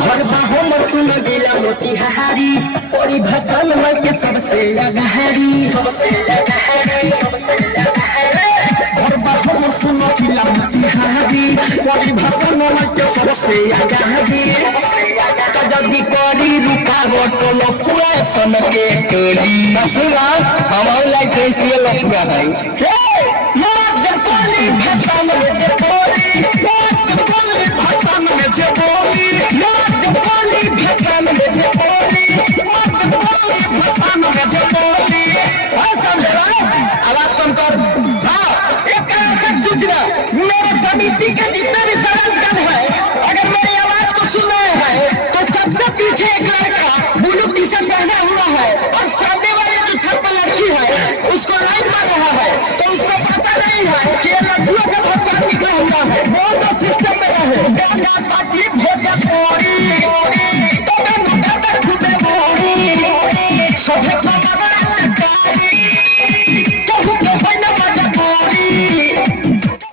घर बाहो मसुम दिला मोतिहारी परिभाषा में के सबसे अगहरी घर बाहो मसुम दिला मोतिहारी परिभाषा में के सबसे अगहरी जल्दी करी रुकावट लपुआ सन के टोली नसुला हमार लाइसेंस ये लपुआ है मत कोली भाषा में जे बोली मत कोली भाषा में जे बोली मत कोली भाषा में जे बोली मत कोली भाषा में जे बोली हां समझ रहा आवाज कम कर हां एक कारण सूचना मेरे समिति के जितने भी सदस्य हैं अगर मेरी आवाज को सुन रहे हैं तो सबसे पीछे एक लड़का ब्लू टी शर्ट पहना हुआ है और सामने वाले जो छत पर लड़की है उसको लाइन मार रहा है तो उसको पता नहीं है कि ये लड़कियों का भगवान निकला हुआ है बहुत तो सिस्टम में रहे गाना पार्टी भोजन मोड़ी तो मैं मुद्दा पर खुदे मोड़ी सोचे